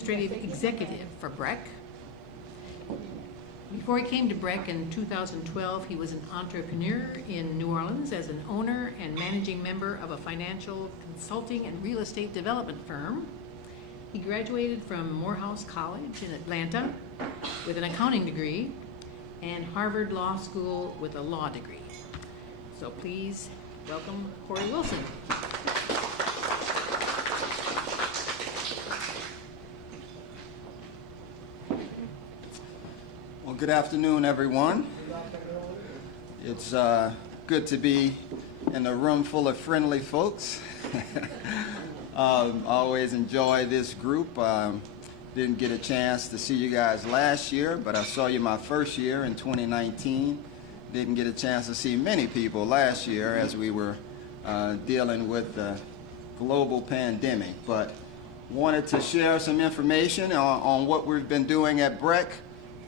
Administrative Executive for BREC. Before he came to BREC in 2012, he was an entrepreneur in New Orleans as an owner and managing member of a financial consulting and real estate development firm. He graduated from Morehouse College in Atlanta with an accounting degree and Harvard Law School with a law degree. So please welcome Corey Wilson. Well, good afternoon, everyone. It's good to be in a room full of friendly folks. Always enjoy this group. Didn't get a chance to see you guys last year, but I saw you my first year in 2019. Didn't get a chance to see many people last year as we were dealing with the global pandemic, but wanted to share some information on what we've been doing at BREC.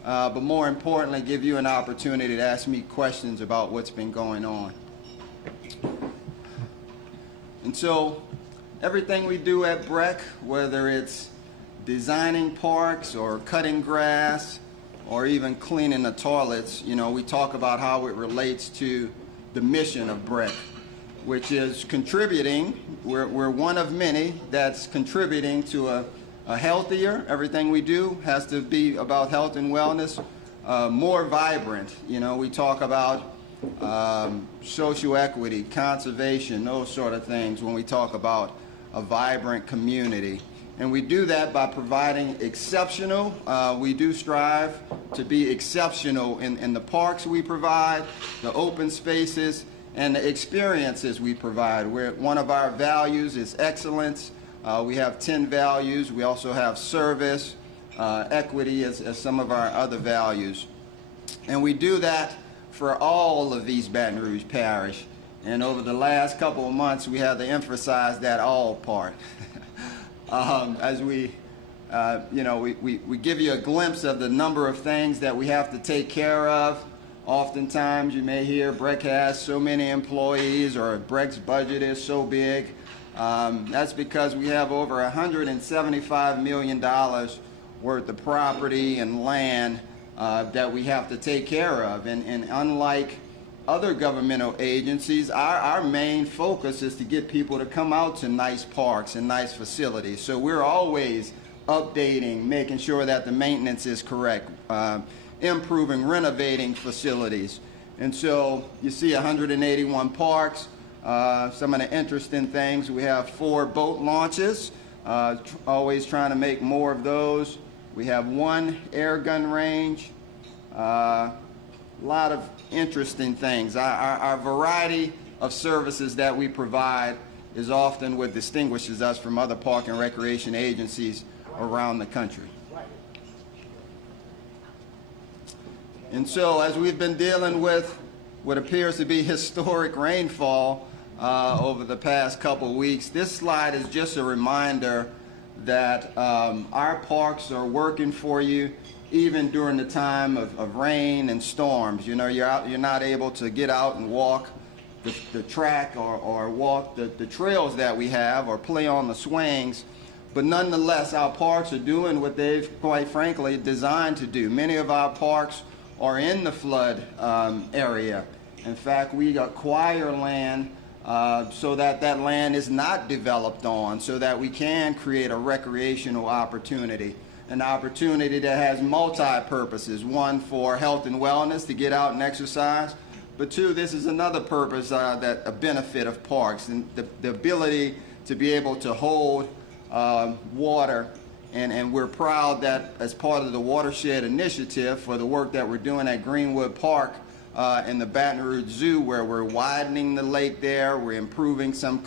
But more importantly, give you an opportunity to ask me questions about what's been going on. And so everything we do at BREC, whether it's designing parks or cutting grass or even cleaning the toilets, you know, we talk about how it relates to the mission of BREC, which is contributing. We're one of many that's contributing to a healthier, everything we do has to be about health and wellness, more vibrant. You know, we talk about social equity, conservation, those sort of things when we talk about a vibrant community. And we do that by providing exceptional, we do strive to be exceptional in the parks we provide, the open spaces, and the experiences we provide. One of our values is excellence. We have 10 values. We also have service, equity as some of our other values. And we do that for all of East Baton Rouge Parish. And over the last couple of months, we have to emphasize that all part. As we give you a glimpse of the number of things that we have to take care of. Oftentimes, you may hear BREC has so many employees or BREC's budget is so big. That's because we have over $175 million worth of property and land that we have to take care of. And unlike other governmental agencies, our main focus is to get people to come out to nice parks and nice facilities. So we're always updating, making sure that the maintenance is correct, improving, renovating facilities. And so you see 181 parks. Some of the interesting things, we have 4 boat launches, always trying to make more of those. We have 1 air gun range, a lot of interesting things. Our variety of services that we provide is often what distinguishes us from other park and recreation agencies around the country. And so as we've been dealing with what appears to be historic rainfall over the past couple of weeks, this slide is just a reminder that our parks are working for you even during the time of rain and storms. You know, you're not able to get out and walk the track or walk the trails that we have or play on the swings, but nonetheless our parks are doing what they've quite frankly designed to do. Many of our parks are in the flood area. In fact, we acquire land so that land is not developed on, so that we can create a recreational opportunity, an opportunity that has multi-purposes. One, for health and wellness, to get out and exercise, but 2, this is another purpose, that a benefit of parks, and the ability to be able to hold water. And we're proud that as part of the watershed initiative for the work that we're doing at Greenwood Park in the Baton Rouge Zoo, where we're widening the lake there, we're improving some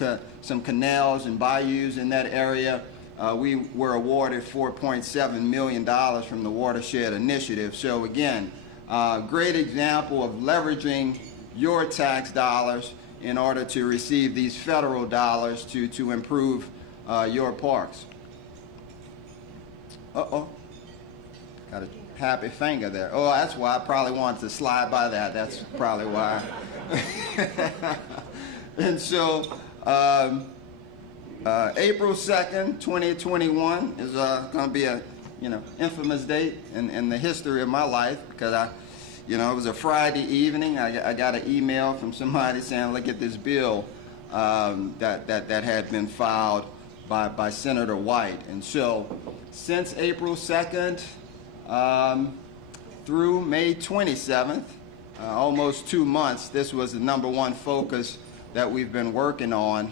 canals and bayous in that area. We were awarded $4.7 million from the watershed initiative. So again, great example of leveraging your tax dollars in order to receive these federal dollars to improve your parks. Uh-oh, got a happy finger there. Oh, that's why I probably wanted to slide by that. That's probably why. And so April 2nd, 2021 is going to be a infamous date in the history of my life, because it was a Friday evening. I got an email from somebody saying, look at this bill that had been filed by Senator White. And so since April 2nd through May 27th, almost 2 months, this was the #1 focus that we've been working on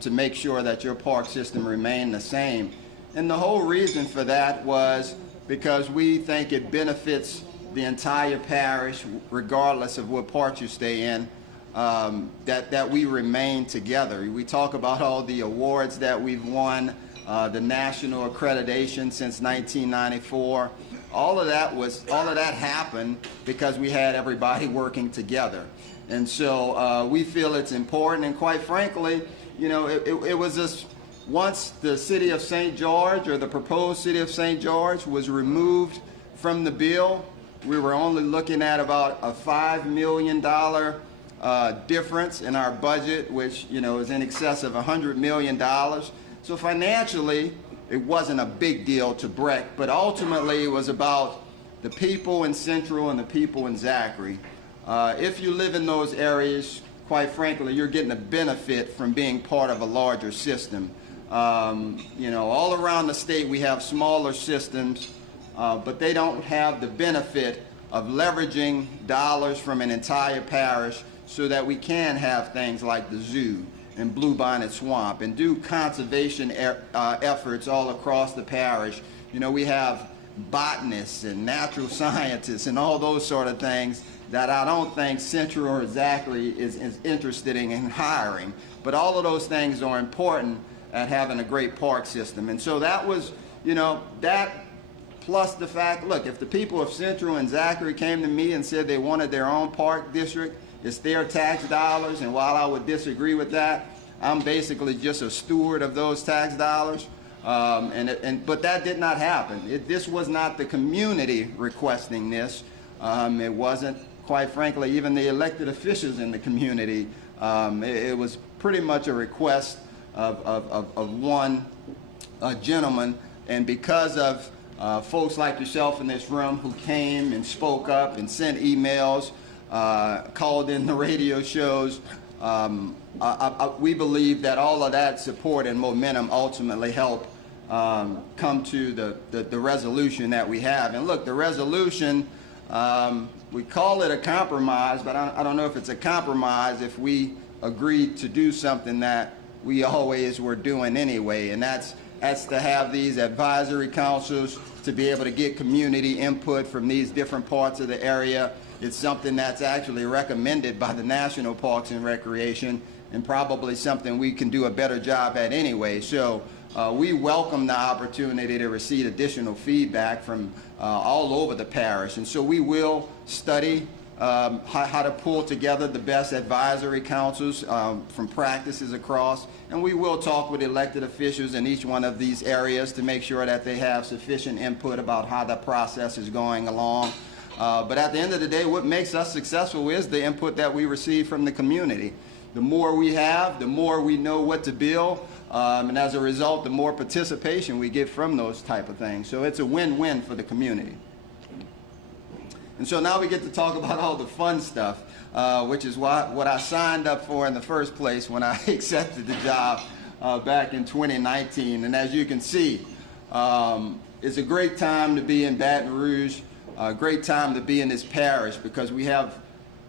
to make sure that your park system remained the same. And the whole reason for that was because we think it benefits the entire parish, regardless of what part you stay in, that we remain together. We talk about all the awards that we've won, the national accreditation since 1994. All of that happened because we had everybody working together. And so we feel it's important, and quite frankly, it was just, once the city of St. George, or the proposed city of St. George, was removed from the bill, we were only looking at about a $5 million difference in our budget, which is in excess of $100 million. So financially, it wasn't a big deal to BREC, but ultimately it was about the people in Central and the people in Zachary. If you live in those areas, quite frankly, you're getting a benefit from being part of a larger system. All around the state we have smaller systems, but they don't have the benefit of leveraging dollars from an entire parish so that we can have things like the zoo and Bluebonnet Swamp and do conservation efforts all across the parish. We have botanists and natural scientists and all those sort of things that I don't think Central or Zachary is interested in hiring. But all of those things are important at having a great park system. And so that was, that plus the fact, look, if the people of Central and Zachary came to me and said they wanted their own park district, it's their tax dollars, and while I would disagree with that, I'm basically just a steward of those tax dollars. But that did not happen. This was not the community requesting this. It wasn't, quite frankly, even the elected officials in the community. It was pretty much a request of one gentleman, and because of folks like yourself in this room who came and spoke up and sent emails, called in the radio shows, we believe that all of that support and momentum ultimately helped come to the resolution that we have. And look, the resolution, we call it a compromise, but I don't know if it's a compromise if we agreed to do something that we always were doing anyway, and that's to have these advisory councils to be able to get community input from these different parts of the area. It's something that's actually recommended by the National Parks and Recreation, and probably something we can do a better job at anyway. So we welcome the opportunity to receive additional feedback from all over the parish. And so we will study how to pull together the best advisory councils from practices across. And we will talk with elected officials in each one of these areas to make sure that they have sufficient input about how the process is going along. But at the end of the day, what makes us successful is the input that we receive from the community. The more we have, the more we know what to build, and as a result, the more participation we get from those type of things. So it's a win-win for the community. And so now we get to talk about all the fun stuff, which is what I signed up for in the first place when I accepted the job back in 2019. And as you can see, it's a great time to be in Baton Rouge, a great time to be in this parish, because we have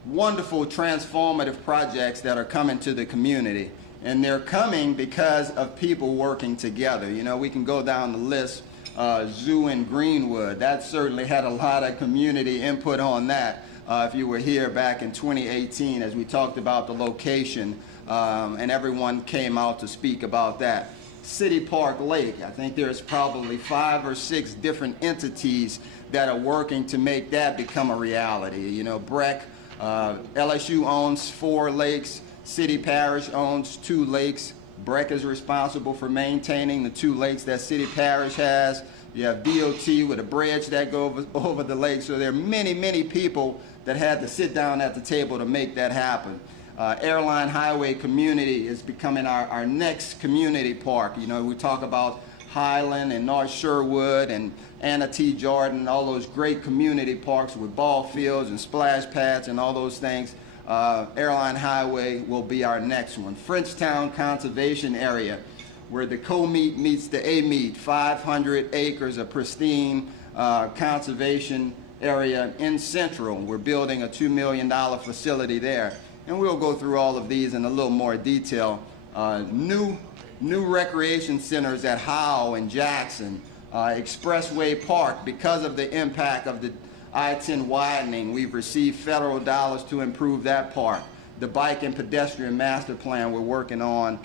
wonderful transformative projects that are coming to the community. And they're coming because of people working together. We can go down the list. Zoo in Greenwood, that certainly had a lot of community input on that. If you were here back in 2018 as we talked about the location, and everyone came out to speak about that. City Park Lake, I think there's probably 5 or 6 different entities that are working to make that become a reality. BREC, LSU owns 4 lakes, City Parish owns 2 lakes. BREC is responsible for maintaining the 2 lakes that City Parish has. You have DOT with a bridge that goes over the lake. So there are many, many people that had to sit down at the table to make that happen. Airline Highway Community is becoming our next community park. You know, we talk about Highland and North Sherwood and Anna T. Jordan, all those great community parks with ball fields and splash pads and all those things. Airline Highway will be our next one. Frenchtown Conservation Area, where the co-meet meets the A-meet, 500 acres of pristine conservation area in Central. We're building a $2 million facility there. And we'll go through all of these in a little more detail. New recreation centers at Howe and Jackson. Expressway Park, because of the impact of the I-10 widening, we've received federal dollars to improve that park. The bike and pedestrian master plan we're working on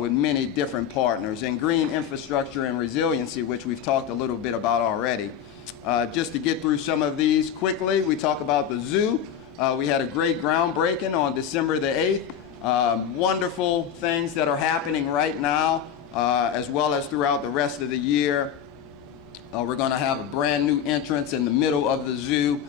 with many different partners. And green infrastructure and resiliency, which we've talked a little bit about already. Just to get through some of these quickly, we talk about the zoo. We had a great groundbreaking on December the 8th. Wonderful things that are happening right now, as well as throughout the rest of the year. We're going to have a brand new entrance in the middle of the zoo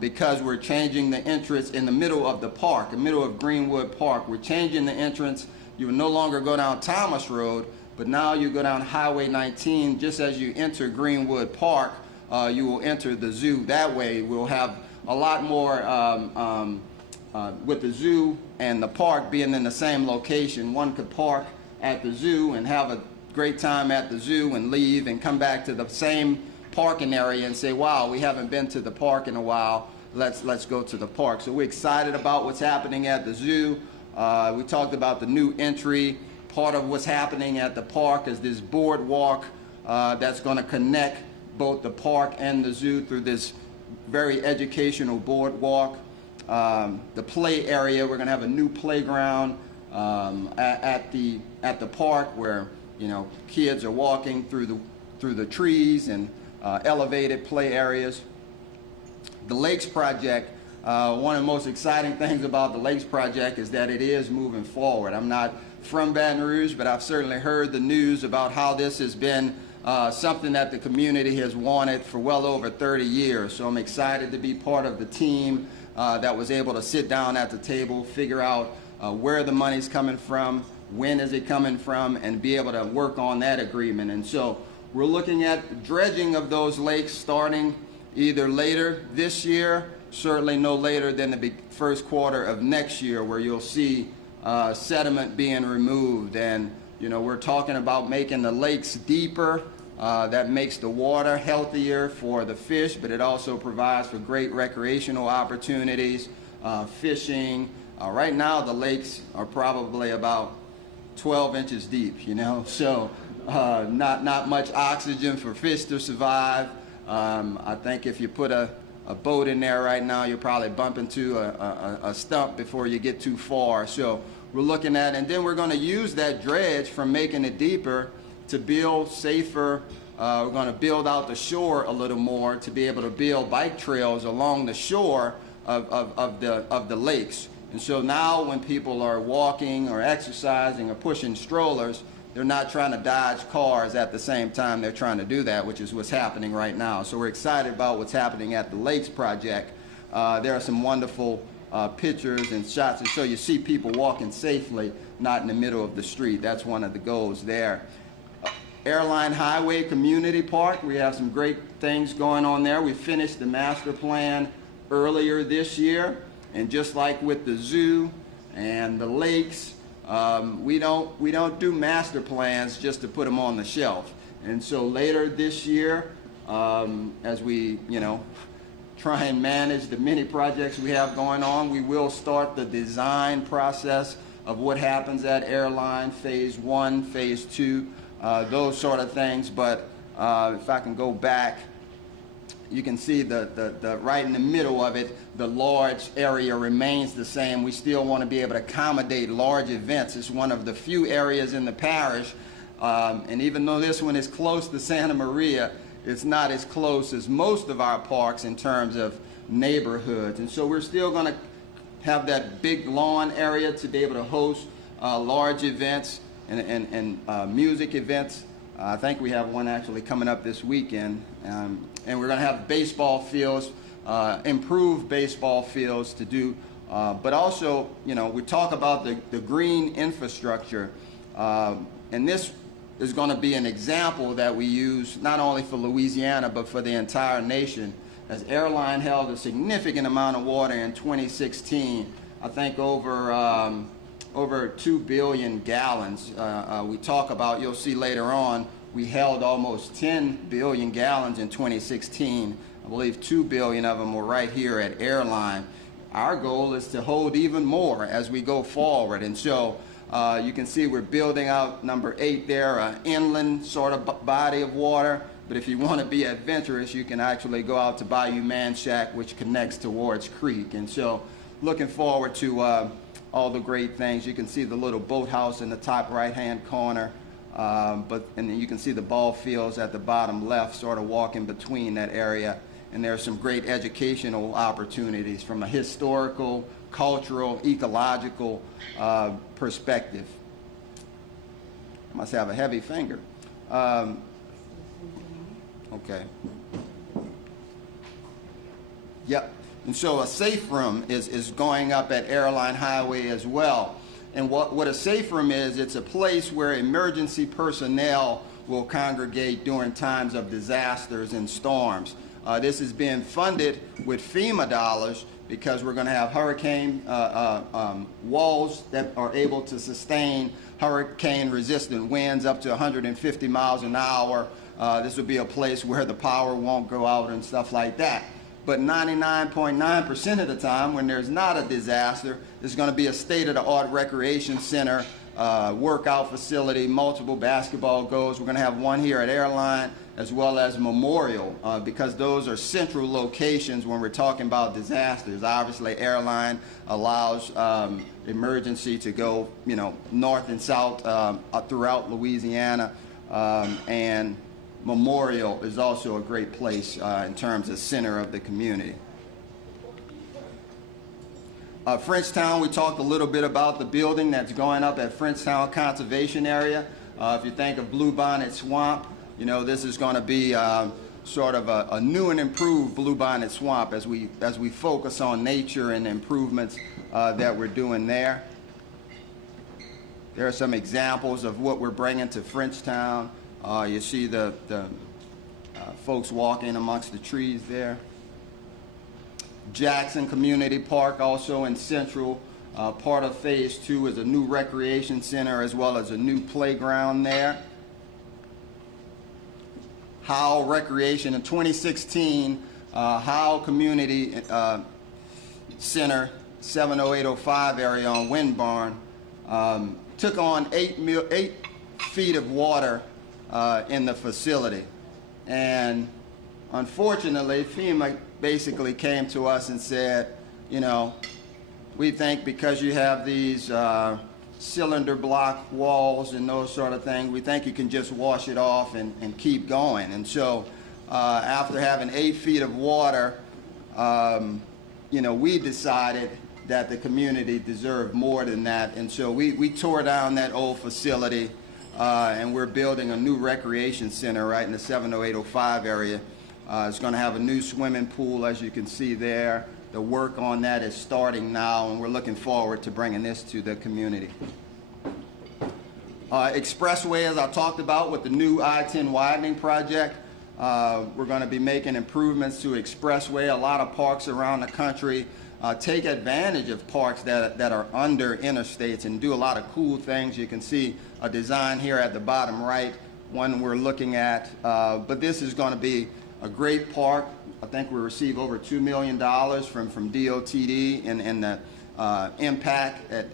because we're changing the entrance in the middle of the park, the middle of Greenwood Park. We're changing the entrance. You will no longer go down Thomas Road, but now you go down Highway 19. Just as you enter Greenwood Park, you will enter the zoo. That way we'll have a lot more with the zoo and the park being in the same location. One could park at the zoo and have a great time at the zoo and leave and come back to the same parking area and say, wow, we haven't been to the park in a while, let's go to the park. So we're excited about what's happening at the zoo. We talked about the new entry. Part of what's happening at the park is this boardwalk that's going to connect both the park and the zoo through this very educational boardwalk. The play area, we're going to have a new playground at the park where, you know, kids are walking through the trees and elevated play areas. The Lakes Project, one of the most exciting things about the Lakes Project is that it is moving forward. I'm not from Baton Rouge, but I've certainly heard the news about how this has been something that the community has wanted for well over 30 years. So I'm excited to be part of the team that was able to sit down at the table, figure out where the money's coming from, when is it coming from, and be able to work on that agreement. And so we're looking at dredging of those lakes starting either later this year, certainly no later than the first quarter of next year, where you'll see sediment being removed. And you know, we're talking about making the lakes deeper. That makes the water healthier for the fish, but it also provides for great recreational opportunities, fishing. Right now the lakes are probably about 12 inches deep, you know, so not much oxygen for fish to survive. I think if you put a boat in there right now, you'll probably bump into a stump before you get too far. So we're looking at, and then we're going to use that dredge from making it deeper to build safer. We're going to build out the shore a little more to be able to build bike trails along the shore of the lakes. And so now when people are walking or exercising or pushing strollers, they're not trying to dodge cars at the same time they're trying to do that, which is what's happening right now. So we're excited about what's happening at the Lakes Project. There are some wonderful pictures and shots to show you see people walking safely, not in the middle of the street. That's one of the goals there. Airline Highway Community Park, we have some great things going on there. We finished the master plan earlier this year. And just like with the zoo and the lakes, we don't do master plans just to put them on the shelf. And so later this year, as we, you know, try and manage the many projects we have going on, we will start the design process of what happens at Airline, Phase 1, Phase 2, those sort of things. But if I can go back, you can see the right in the middle of it, the large area remains the same. We still want to be able to accommodate large events. It's one of the few areas in the parish, and even though this one is close to Santa Maria, it's not as close as most of our parks in terms of neighborhoods. And so we're still going to have that big lawn area to be able to host large events and music events. I think we have one actually coming up this weekend. And we're going to have baseball fields, improved baseball fields to do But also, you know, we talk about the green infrastructure, and this is going to be an example that we use not only for Louisiana but for the entire nation. As airline held a significant amount of water in 2016, I think over 2 billion gallons. We talk about, you'll see later on, we held almost 10 billion gallons in 2016. I believe 2 billion of them were right here at airline. Our goal is to hold even more as we go forward. And so you can see we're building out number 8 there, an inland sort of body of water. But if you want to be adventurous, you can actually go out to Bayou Manchac, which connects to Ward's Creek. And so looking forward to all the great things. You can see the little boathouse in the top right-hand corner. And then you can see the ball fields at the bottom left, sort of walking between that area. And there are some great educational opportunities from a historical, cultural, ecological perspective. I must have a heavy finger. Okay. Yep. And so a safe room is going up at Airline Highway as well. And what a safe room is, it's a place where emergency personnel will congregate during times of disasters and storms. This is being funded with FEMA dollars because we're going to have hurricane walls that are able to sustain hurricane-resistant winds up to 150 miles an hour. This would be a place where the power won't go out and stuff like that. But 99.9% of the time, when there's not a disaster, there's going to be a state-of-the-art recreation center, workout facility, multiple basketball goals. We're going to have one here at Airline as well as Memorial, because those are central locations when we're talking about disasters. Obviously, Airline allows emergency to go, you know, north and south throughout Louisiana, and Memorial is also a great place in terms of center of the community. Frenchtown, we talked a little bit about the building that's going up at Frenchtown Conservation Area. If you think of Bluebonnet Swamp, you know, this is going to be sort of a new and improved Bluebonnet Swamp as we focus on nature and improvements that we're doing there. There are some examples of what we're bringing to Frenchtown. You see the folks walking amongst the trees there. Jackson Community Park, also in Central. Part of Phase 2 is a new recreation center as well as a new playground there. Howell Recreation in 2016, Howell Community Center, 70805 area on Wind Barn, took on 8 feet of water in the facility. And unfortunately, FEMA basically came to us and said, you know, we think because you have these cylinder block walls and those sort of things, we think you can just wash it off and keep going. And so after having 8 feet of water, you know, we decided that the community deserved more than that. And so we tore down that old facility, and we're building a new recreation center right in the 70805 area. It's going to have a new swimming pool, as you can see there. The work on that is starting now, and we're looking forward to bringing this to the community. Expressway, as I talked about with the new I-10 widening project, we're going to be making improvements to Expressway. A lot of parks around the country take advantage of parks that are under interstates and do a lot of cool things. You can see a design here at the bottom right, one we're looking at, but this is going to be a great park. I think we receive over $2 million from DOTD and the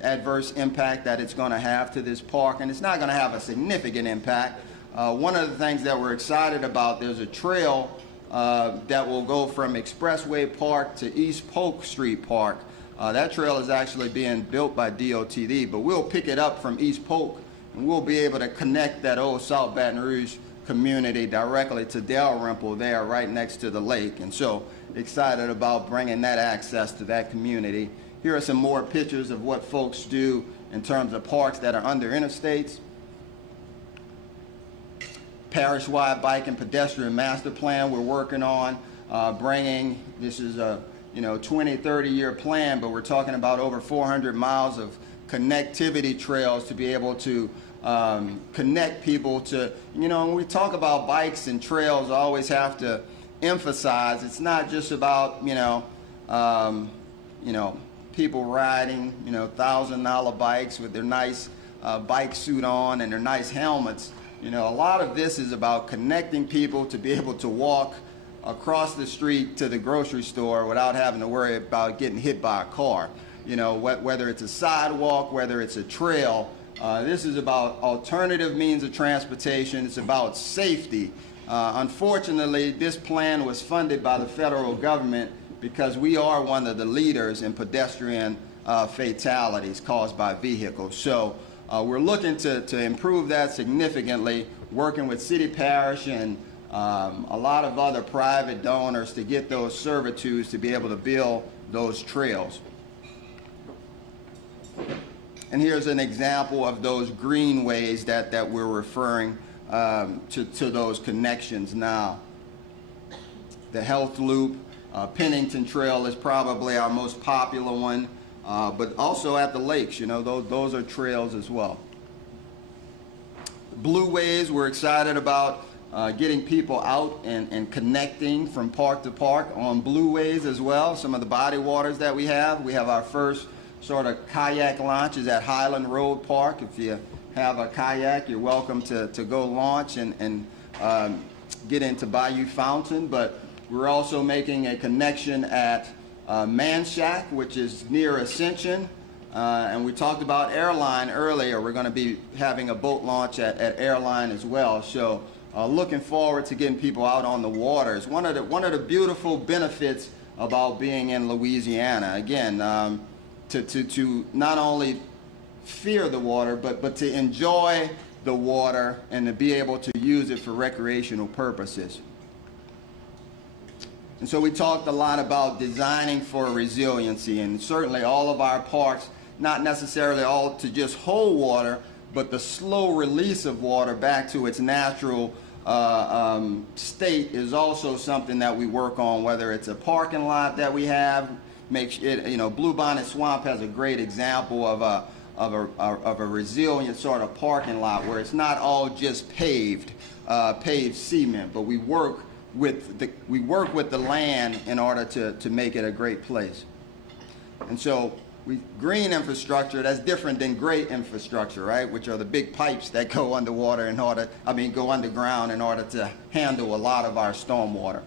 adverse impact that it's going to have to this park, and it's not going to have a significant impact. One of the things that we're excited about, there's a trail that will go from Expressway Park to East Polk Street Park. That trail is actually being built by DOTD, but we'll pick it up from East Polk, and we'll be able to connect that old South Baton Rouge community directly to Dalrymple there right next to the lake. And so excited about bringing that access to that community. Here are some more pictures of what folks do in terms of parks that are under interstates. Parish-wide bike and pedestrian master plan we're working on, bringing, this is 20, 30-year plan, but we're talking about over 400 miles of connectivity trails to be able to connect people to, when we talk about bikes and trails, I always have to emphasize it's not just about, people riding, $1,000 bikes with their nice bike suit on and their nice helmets. A lot of this is about connecting people to be able to walk across the street to the grocery store without having to worry about getting hit by a car. Whether it's a sidewalk, whether it's a trail, this is about alternative means of transportation. It's about safety. Unfortunately, this plan was funded by the federal government because we are one of the leaders in pedestrian fatalities caused by vehicles. So we're looking to improve that significantly, working with city, parish, and a lot of other private donors to get those servitudes to be able to build those trails. And here's an example of those greenways that we're referring to those connections now. The Health Loop, Pennington Trail is probably our most popular one, but also at the lakes, those are trails as well. Blueways, we're excited about getting people out and connecting from park to park on blueways as well. Some of the body waters that we have our first sort of kayak launches at Highland Road Park. If you have a kayak, you're welcome to go launch and get into Bayou Fountain. But we're also making a connection at Manchac, which is near Ascension. And we talked about Airline earlier. We're going to be having a boat launch at Airline as well. So looking forward to getting people out on the waters. One of the beautiful benefits about being in Louisiana, again, to not only fear the water, but to enjoy the water and to be able to use it for recreational purposes. And so we talked a lot about designing for resiliency, and certainly all of our parks, not necessarily all to just hold water, but the slow release of water back to its natural state is also something that we work on, whether it's a parking lot that we have. Bluebonnet Swamp has a great example of a resilient sort of parking lot where it's not all just paved cement, but we work with the land in order to make it a great place. And so green infrastructure, that's different than great infrastructure, right? Which are the big pipes that go underwater go underground in order to handle a lot of our stormwater.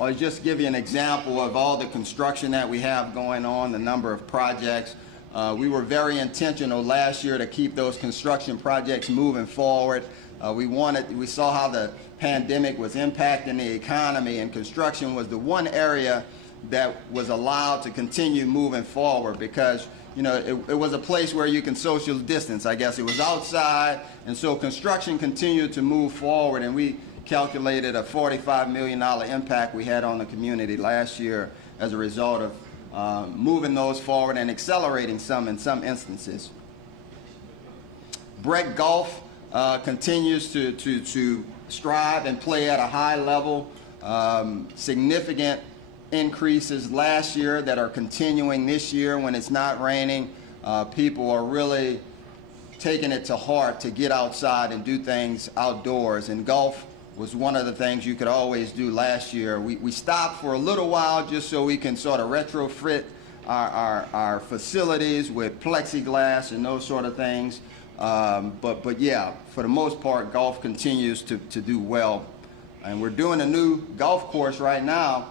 I'll just give you an example of all the construction that we have going on, the number of projects. We were very intentional last year to keep those construction projects moving forward. We saw how the pandemic was impacting the economy, and construction was the one area that was allowed to continue moving forward because it was a place where you can social distance. I guess it was outside, and so construction continued to move forward, and we calculated a $45 million impact we had on the community last year as a result of moving those forward and accelerating some in some instances. BREC Golf continues to strive and play at a high level. Significant increases last year that are continuing this year when it's not raining. People are really taking it to heart to get outside and do things outdoors, and golf was one of the things you could always do last year. We stopped for a little while just so we can sort of retrofit our facilities with plexiglass and those sort of things. But yeah, for the most part, golf continues to do well. And we're doing a new golf course right now,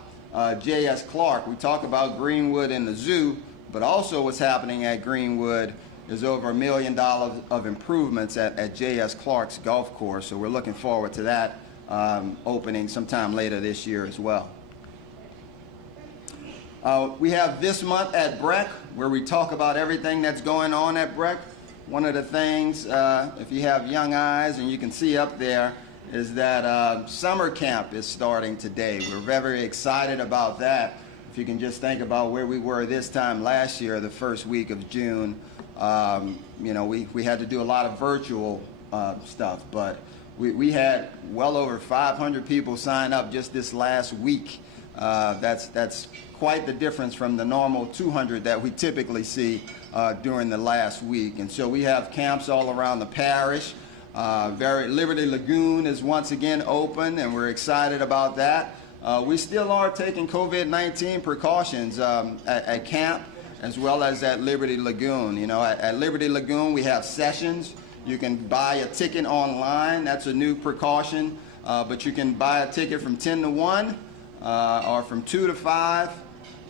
J.S. Clark. We talk about Greenwood and the zoo, but also what's happening at Greenwood is over $1 million of improvements at J.S. Clark's golf course. So we're looking forward to that opening sometime later this year as well. We have this month at BREC where we talk about everything that's going on at BREC. One of the things, if you have young eyes and you can see up there, is that summer camp is starting today. We're very excited about that. If you can just think about where we were this time last year, the first week of June, we had to do a lot of virtual stuff, but we had well over 500 people sign up just this last week. That's quite the difference from the normal 200 that we typically see during the last week. And so we have camps all around the parish. Liberty Lagoon is once again open, and we're excited about that. We still are taking COVID-19 precautions at camp as well as at Liberty Lagoon. You know, at Liberty Lagoon we have sessions. You can buy a ticket online. That's a new precaution. But you can buy a ticket from 10 to 1, or from 2 to 5,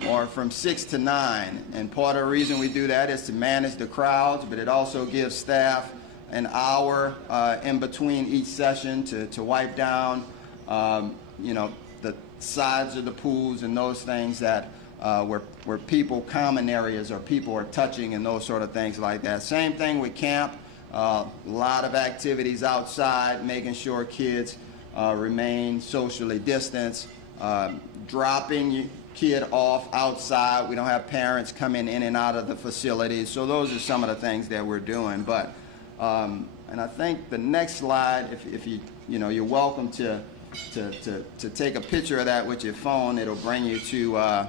or from 6 to 9. And part of the reason we do that is to manage the crowds, but it also gives staff an hour in between each session to wipe down, you know, the sides of the pools and those things that where people, common areas, or people are touching and those sort of things like that. Same thing with camp. A lot of activities outside, making sure kids remain socially distanced, dropping your kid off outside. We don't have parents coming in and out of the facilities. So those are some of the things that we're doing. But and I think the next slide, if you're welcome to take a picture of that with your phone. It'll bring you to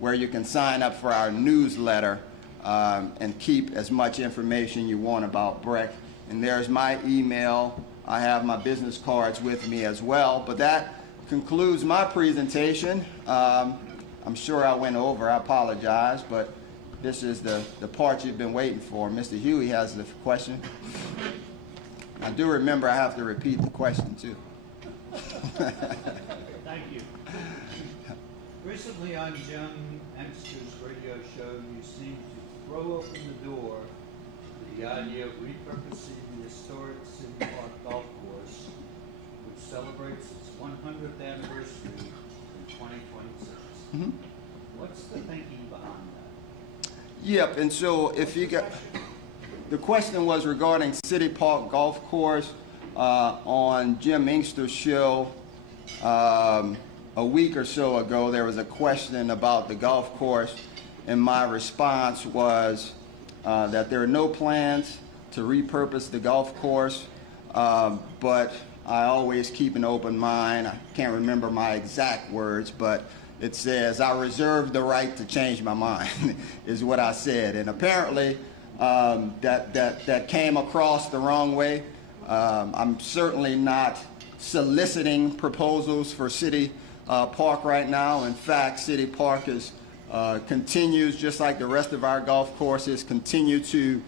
where you can sign up for our newsletter and keep as much information you want about BREC. And there's my email. I have my business cards with me as well. But that concludes my presentation. I'm sure I went over. I apologize, but this is the part you've been waiting for. Mr. Huey has the question. I do remember I have to repeat the question, too. Thank you. Recently on Jim Amster's radio show, you seemed to throw open the door to the idea of repurposing the historic City Park Golf Course, which celebrates its 100th anniversary in 2026. Mm-hmm. What's the thinking behind that? Yep, and so if you got, the question was regarding City Park Golf Course. On Jim Inkster's show a week or so ago, there was a question about the golf course, and my response was that there are no plans to repurpose the golf course, but I always keep an open mind. I can't remember my exact words, but it says, I reserve the right to change my mind, is what I said. And apparently that came across the wrong way. I'm certainly not soliciting proposals for City Park right now. In fact, City Park continues, just like the rest of our golf courses, continue to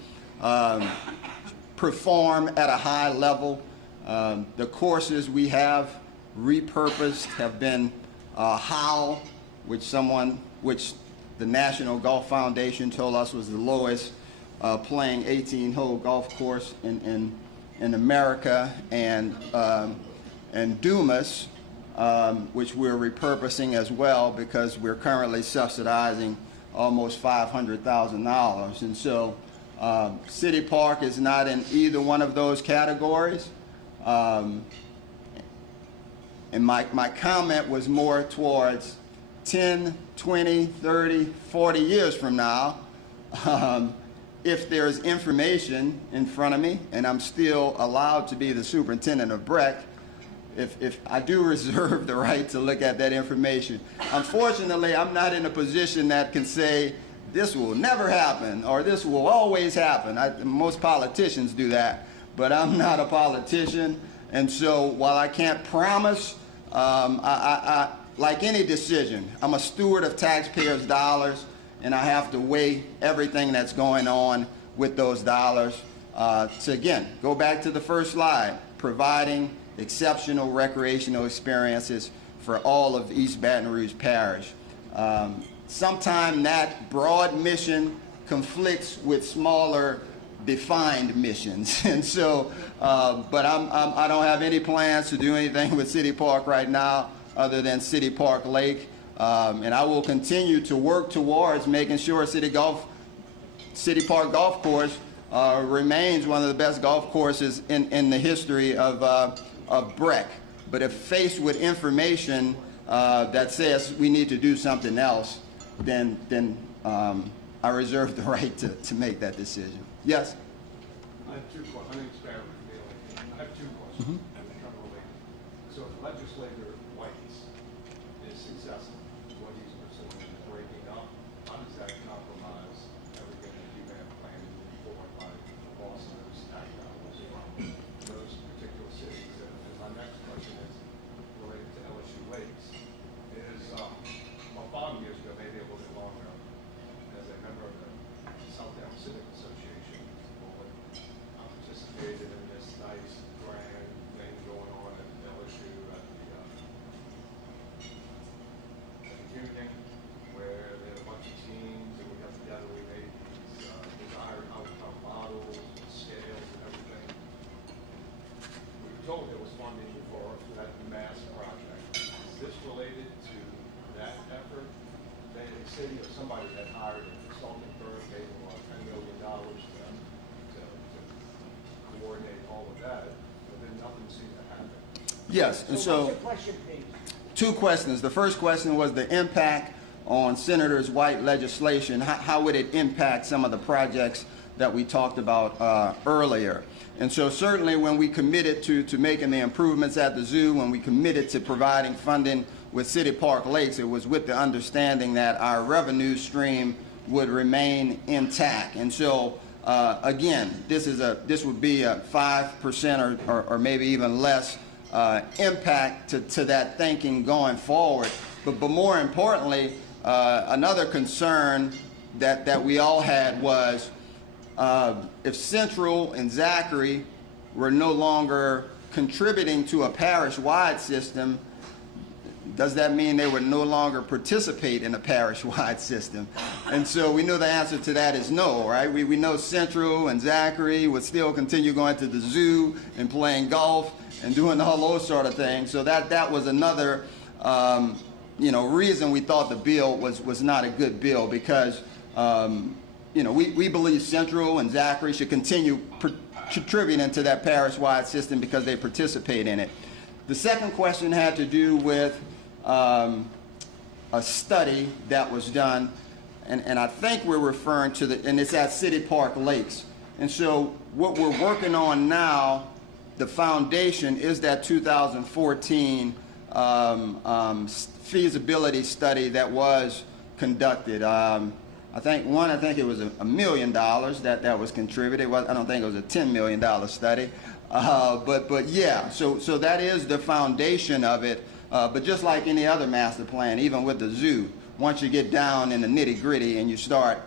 perform at a high level. The courses we have repurposed have been Howell, which the National Golf Foundation told us was the lowest playing 18-hole golf course in America, and Dumas, which we're repurposing as well because we're currently subsidizing almost $500,000. And so City Park is not in either one of those categories. And my comment was more towards 10, 20, 30, 40 years from now. If there's information in front of me, and I'm still allowed to be the superintendent of BREC, if I do reserve the right to look at that information. Unfortunately, I'm not in a position that can say this will never happen or this will always happen. Most politicians do that, but I'm not a politician. And so while I can't promise, I like any decision, I'm a steward of taxpayers' dollars, and I have to weigh everything that's going on with those dollars. So again, go back to the first slide, providing exceptional recreational experiences for all of East Baton Rouge Parish. Sometimes that broad mission conflicts with smaller defined missions. And so, but I don't have any plans to do anything with City Park right now other than City Park Lake. And I will continue to work towards making sure City Park Golf Course remains one of the best golf courses in the history of BREC. But if faced with information that says we need to do something else, then I reserve the right to make that decision. Yes? I have two questions. My name's Barry. I have two questions. So if Legislator White is successful, what he's pursuing in breaking up, how does that compromise everything that you have planned to move forward by the loss of those tax dollars from those particular cities? And my next question is related to LSU Lakes. Well, 5 years ago, maybe a little bit longer, as a member of the Southtown Civic Association, I participated in this nice grand thing going on at LSU at the union, where they had a bunch of teams and we got together, we made these desired outcome models, and scales and everything. We were told there was funding for that mass project. Is this related to that effort? They say somebody had hired a consulting firm, gave them $10 million to coordinate all of that, but then nothing seemed to happen. Yes, and What's so your question, please? two questions. The first question was the impact on Senators White legislation. How would it impact some of the projects that we talked about earlier? And so certainly when we committed to making the improvements at the zoo, when we committed to providing funding with City Park Lakes, it was with the understanding that our revenue stream would remain intact. And so again, this would be a 5% or maybe even less impact to that thinking going forward. But more importantly, another concern that we all had was if Central and Zachary were no longer contributing to a parish-wide system, does that mean they would no longer participate in a parish-wide system? And so we knew the answer to that is no, right? We know Central and Zachary would still continue going to the zoo and playing golf and doing all those sort of things. So that was another reason we thought the bill was not a good bill, because we believe Central and Zachary should continue contributing to that parish-wide system because they participate in it. The second question had to do with a study that was done, and I think we're referring to and it's at City Park Lakes. And so what we're working on now, the foundation, is that 2014 feasibility study that was conducted. I think it was $1 million that was contributed. I don't think it was a $10 million study. But yeah, so that is the foundation of it. But just like any other master plan, even with the zoo, once you get down in the nitty gritty and you start,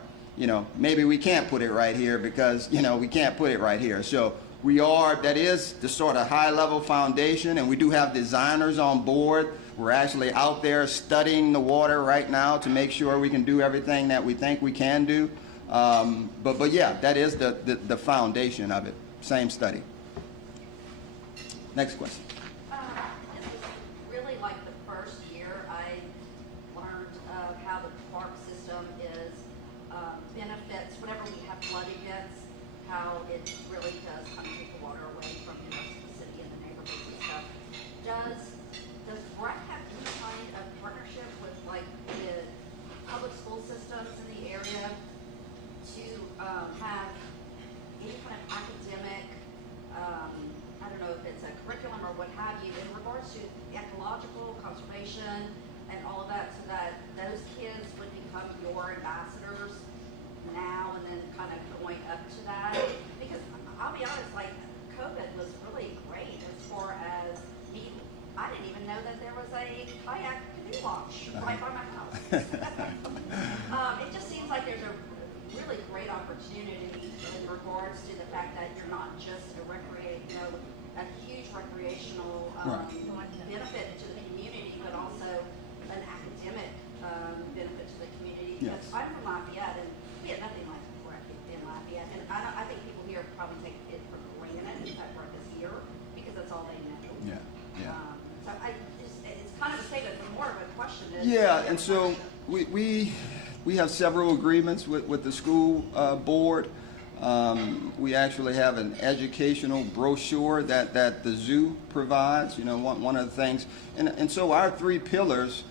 maybe we can't put it right here because, we can't put it right here. So that is the sort of high level foundation, and we do have designers on board. We're actually out there studying the water right now to make sure we can do everything that we think we can do. But yeah, that is the foundation of it. Same study. Next question. This is really like the first year I learned of how the park system is benefits whenever we have flood events, how it really does kind of take the water away from the city and the neighborhoods and stuff. Does BREC have any kind of partnership with like the public school systems in the area to have any kind of academic, I don't know if it's a curriculum or what have you, in regards to ecological conservation and all of that, so that those kids would become your ambassadors now and then kind of going up to that? Because I'll be honest, like COVID was really great as far as I didn't even know that there was a kayak canoe launch right by my house. It just seems like there's a really great opportunity in regards to the fact that you're not just a huge recreational benefit to the community, but also an academic benefit to the community. Yes. Because I'm from Lafayette, and we had nothing like BREC in Lafayette, and I think people here probably take it for granted that BREC is here because that's all they know. Yeah. So it's kind of a statement, but more of a question is. Yeah, and so we have several agreements with the school board. We actually have an educational brochure that the zoo provides. One of the things, and so our three pillars,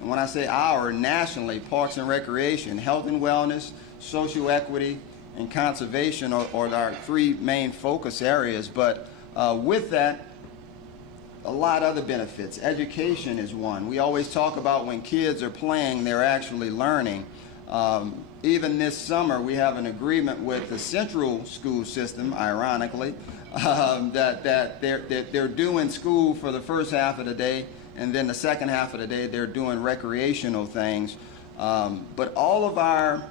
and when I say our, nationally, parks and recreation, health and wellness, social equity, and conservation are our three main focus areas. But with that, a lot of other benefits. Education is one. We always talk about when kids are playing, they're actually learning. Even this summer, we have an agreement with the central school system, ironically, that they're doing school for the first half of the day, and then the second half of the day they're doing recreational things. But all of our,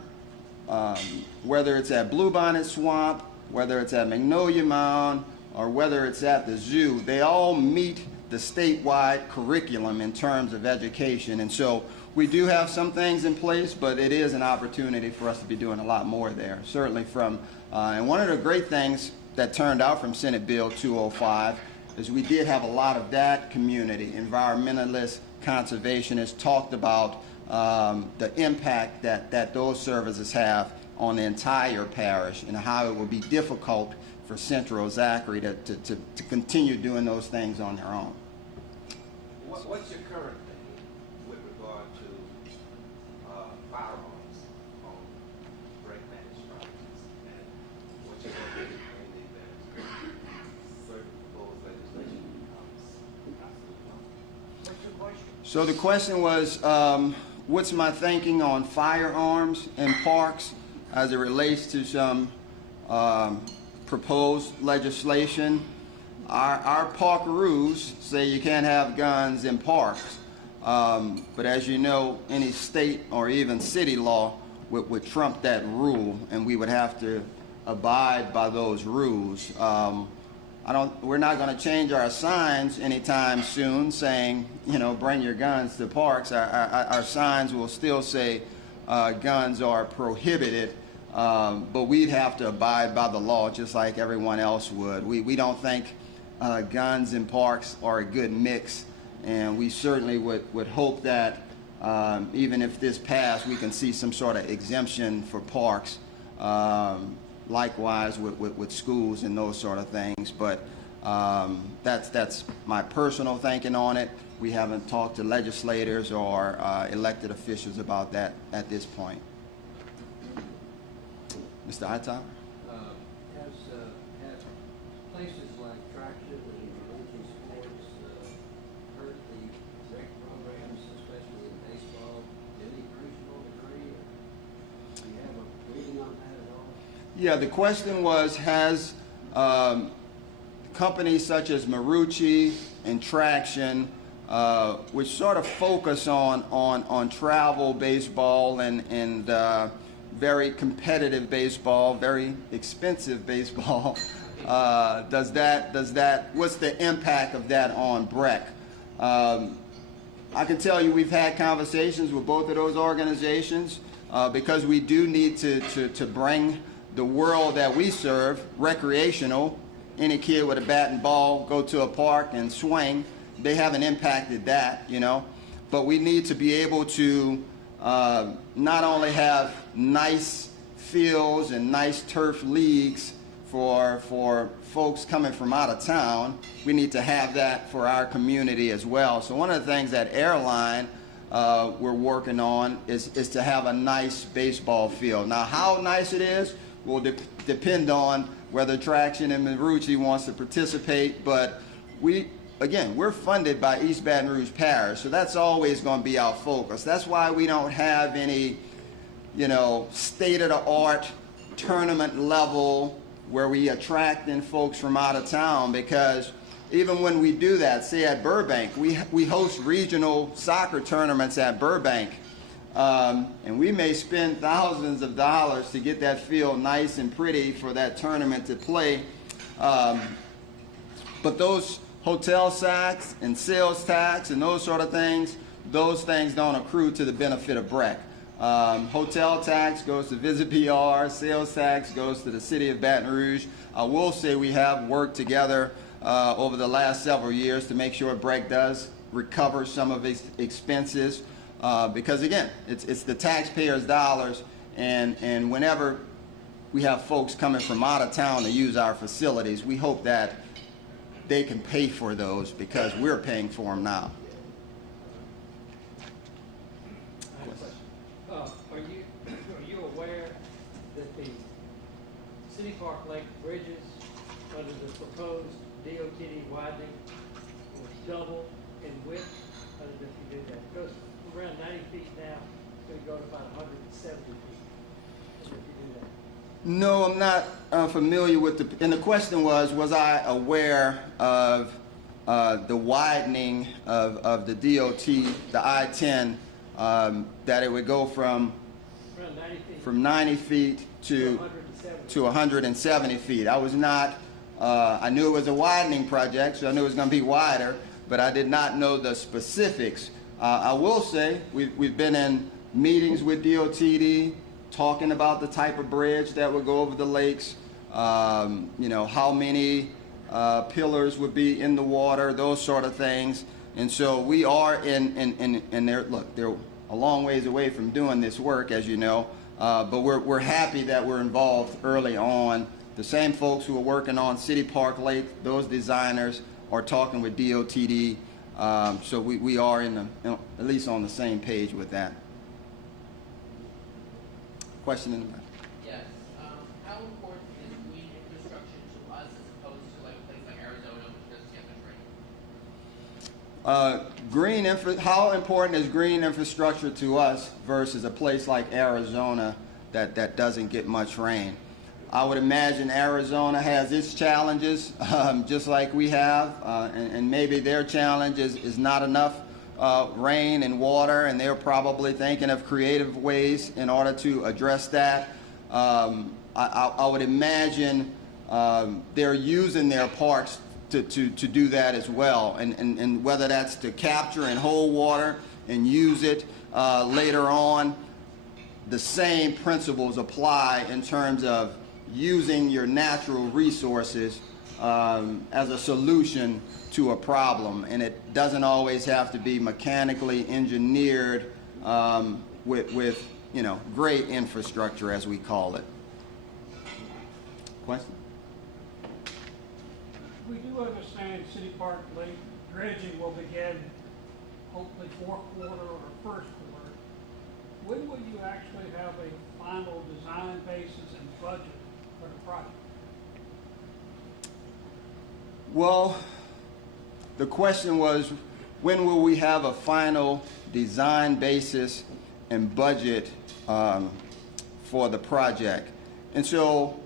whether it's at Bluebonnet Swamp, whether it's at Magnolia Mound, or whether it's at the zoo, they all meet the statewide curriculum in terms of education. And so we do have some things in place, but it is an opportunity for us to be doing a lot more there. Certainly from, and one of the great things that turned out from Senate Bill 205 is we did have a lot of that community, environmentalists, conservationists, talked about the impact that those services have on the entire parish and how it will be difficult for Central Zachary to continue doing those things on their own. What's your current thinking with regard to firearms on BREC managed properties? And what's your thinking in the event certain proposed legislation becomes absolute law? What's your question? So the question was, what's my thinking on firearms in parks as it relates to some proposed legislation? Our park rules say you can't have guns in parks, but as you know, any state or even city law would trump that rule, and we would have to abide by those rules. We're not going to change our signs anytime soon saying, you know, bring your guns to parks. Our signs will still say guns are prohibited, but we'd have to abide by the law just like everyone else would. We don't think guns in parks are a good mix, and we certainly would hope that even if this passed, we can see some sort of exemption for parks. Likewise with schools and those sort of things, but that's my personal thinking on it. We haven't talked to legislators or elected officials about that at this point. Mr. Hightower? Have places like traction and Olympic sports hurt the rec programs, especially in baseball, to any appreciable degree? Or do you have a reading on that at all? Yeah, the question was, has companies such as Marucci and Traction, which sort of focus on travel baseball and very competitive baseball, very expensive baseball, what's the impact of that on BREC? I can tell you we've had conversations with both of those organizations because we do need to bring the world that we serve, recreational. Any kid with a bat and ball, go to a park and swing. They haven't impacted that, you know. But we need to be able to not only have nice fields and nice turf leagues for folks coming from out of town, we need to have that for our community as well. So one of the things that Airline we're working on is to have a nice baseball field. Now, how nice it is will depend on whether Traction and Marucci wants to participate, but we're funded by East Baton Rouge Parish, so that's always going to be our focus. That's why we don't have any, you know, state-of-the-art tournament level where we attract in folks from out of town, because even when we do that, say at Burbank, we host regional soccer tournaments at Burbank, and we may spend thousands of dollars to get that field nice and pretty for that tournament to play, but those hotel tax and sales tax and those sort of things, those things don't accrue to the benefit of BREC. Hotel tax goes to Visit BR, sales tax goes to the city of Baton Rouge. I will say we have worked together over the last several years to make sure BREC does recover some of its expenses because again, it's the taxpayers' dollars, and whenever we have folks coming from out of town to use our facilities, we hope that they can pay for those because we're paying for them now. Are you aware that the City Park Lake bridges under the proposed DOTD widening double in width if you do that? It goes around 90 feet now, it's going to go to about 170 feet if you do that. No, I'm not familiar with the, and the question was I aware of the widening of the DOT, the I-10, that it would go from Around 90 feet. from 90 feet to 170 feet. I was not, I knew it was a widening project, so I knew it was going to be wider, but I did not know the specifics. I will say we've been in meetings with DOTD talking about the type of bridge that would go over the lakes, you know, how many pillars would be in the water, those sort of things. And so we are in there. Look, they're a long ways away from doing this work, as you know, but we're happy that we're involved early on. The same folks who are working on City Park Lake, those designers are talking with DOTD, so we are at least on the same page with that. Question in the back. Yes. How important is green infrastructure to us as opposed to like a place like Arizona, which doesn't get much rain? How important is green infrastructure to us versus a place like Arizona that doesn't get much rain? I would imagine Arizona has its challenges, just like we have, and maybe their challenge is not enough rain and water, and they're probably thinking of creative ways in order to address that. I would imagine they're using their parks to do that as well, and whether that's to capture and hold water and use it later on, the same principles apply in terms of using your natural resources as a solution to a problem, and it doesn't always have to be mechanically engineered with you know, great infrastructure, as we call it. Question? We do understand City Park Lake dredging will begin hopefully fourth quarter or first quarter. When will you actually have a final design basis and budget for the project? Well, the question was, when will we have a final design basis and budget for the project? And so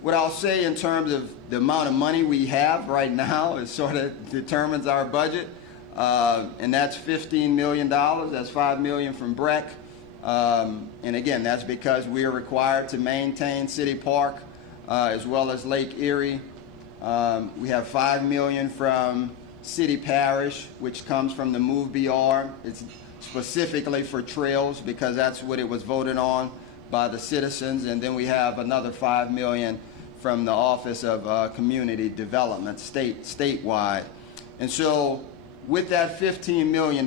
what I'll say in terms of the amount of money we have right now is sort of determines our budget, and that's $15 million. That's $5 million from BREC. And again, that's because we are required to maintain City Park as well as Lake Erie. We have $5 million from City Parish, which comes from the Move BR. It's specifically for trails because that's what it was voted on by the citizens. And then we have another $5 million from the Office of Community Development statewide. And so with that $15 million,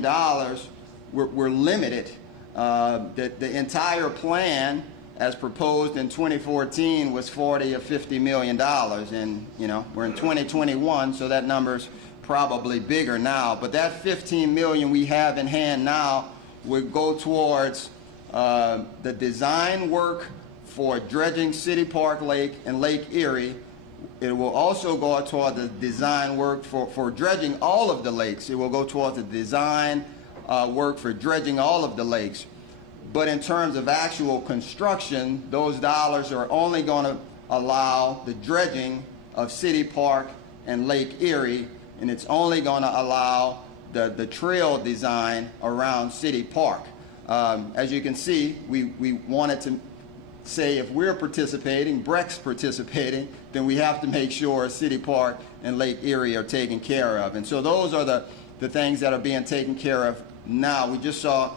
we're limited. The entire plan as proposed in 2014 was $40 or $50 million, and you know, we're in 2021, so that number's probably bigger now. But that $15 million we have in hand now would go towards the design work for dredging City Park Lake and Lake Erie. It will also go toward the design work for dredging all of the lakes. It will go towards the design work for dredging all of the lakes. But in terms of actual construction, those dollars are only going to allow the dredging of City Park and Lake Erie, and it's only going to allow the trail design around City Park. As you can see, we wanted to say if we're participating, BREC's participating, then we have to make sure City Park and Lake Erie are taken care of. And so those are the things that are being taken care of now. We just saw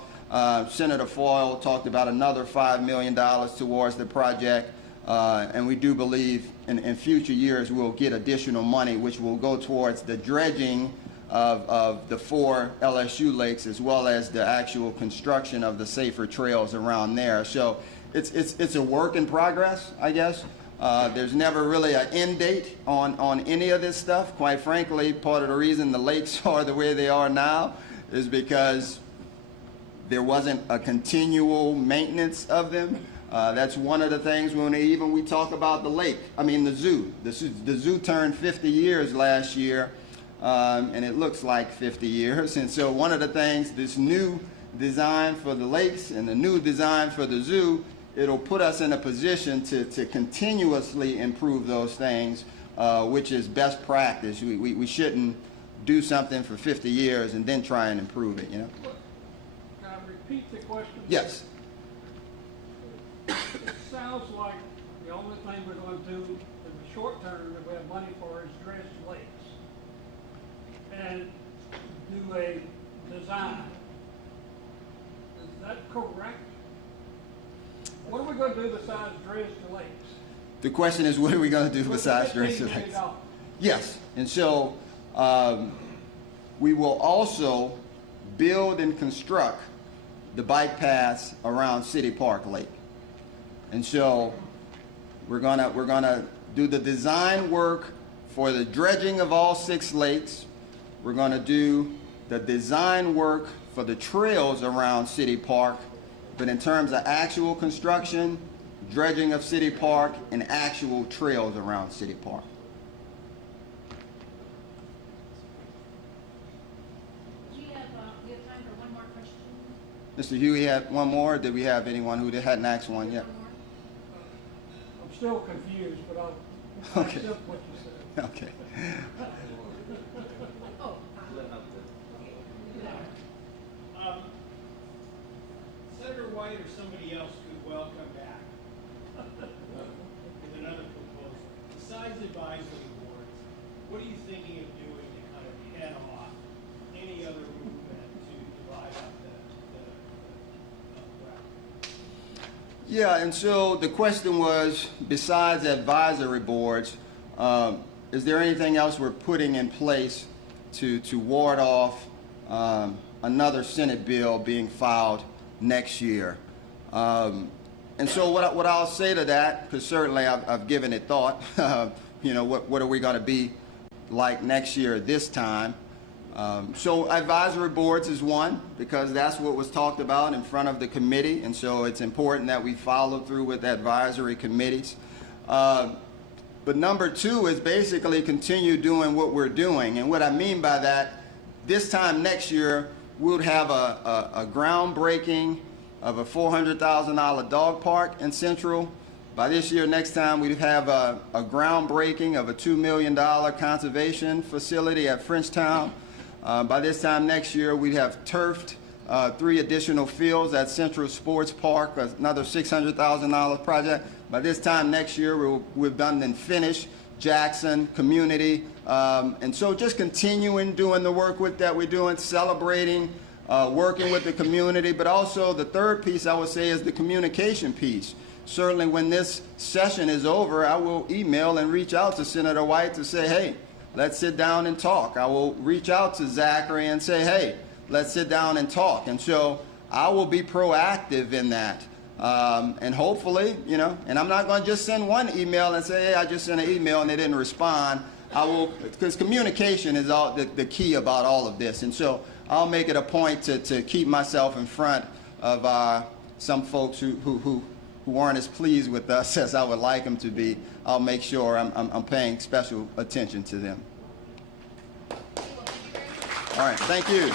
Senator Foyle talked about another $5 million towards the project, and we do believe in future years we'll get additional money which will go towards the dredging of the 4 LSU lakes as well as the actual construction of the safer trails around there. So it's a work in progress, I guess. There's never really an end date on any of this stuff. Quite frankly, part of the reason the lakes are the way they are now is because there wasn't a continual maintenance of them. That's one of the things when we talk about the lake. I mean the zoo. The zoo turned 50 years last year, and it looks like 50 years. And so one of the things, this new design for the lakes and the new design for the zoo, it'll put us in a position to continuously improve those things, which is best practice. We shouldn't do something for 50 years and then try and improve it, you know? Can I repeat the question? Yes. It sounds like the only thing we're going to do in the short term that we have money for is dredge lakes and do a design. Is that correct? What are we going to do besides dredge the lakes? The question is, what are we going to do besides dredge the $15 lakes? million. Yes, and so we will also build and construct the bike paths around City Park Lake. And so we're gonna do the design work for the dredging of all 6 lakes. We're gonna do the design work for the trails around City Park, but in terms of actual construction, dredging of City Park and actual trails around City Park. Do you have time for one more question? Mr. Huey had one more. Did we have anyone who hadn't asked one yet? I'm still confused, but I'll Okay. accept what you said. Okay. Oh, Senator White or somebody else could well come back with another proposal. Besides advisory boards, what are you thinking of doing to kind of head off any other movement to divide up the ground? Yeah, and so the question was, besides advisory boards, is there anything else we're putting in place to ward off another Senate bill being filed next year? And so what I'll say to that, because certainly I've given it thought, you know, what are we going to be like next year this time? So advisory boards is one, because that's what was talked about in front of the committee, and so it's important that we follow through with advisory committees. But number 2 is basically continue doing what we're doing, and what I mean by that, this time next year, we'll have a groundbreaking of a $400,000 dog park in Central. By this year, next time, we'd have a groundbreaking of a $2 million conservation facility at Frenchtown. By this time next year, we'd have turfed 3 additional fields at Central Sports Park, another $600,000 project. By this time next year, we've done and finished Jackson community. And so just continuing doing the work that we're doing, celebrating, working with the community. But also the third piece I would say is the communication piece. Certainly when this session is over, I will email and reach out to Senator White to say, hey, let's sit down and talk. I will reach out to Zachary and say, hey, let's sit down and talk. And so I will be proactive in that. And hopefully, you know, and I'm not going to just send one email and say, hey, I just sent an email and they didn't respond. I will, because communication is all the key about all of this. And so I'll make it a point to keep myself in front of some folks who aren't as pleased with us as I would like them to be. I'll make sure I'm paying special attention to them. All right, thank you.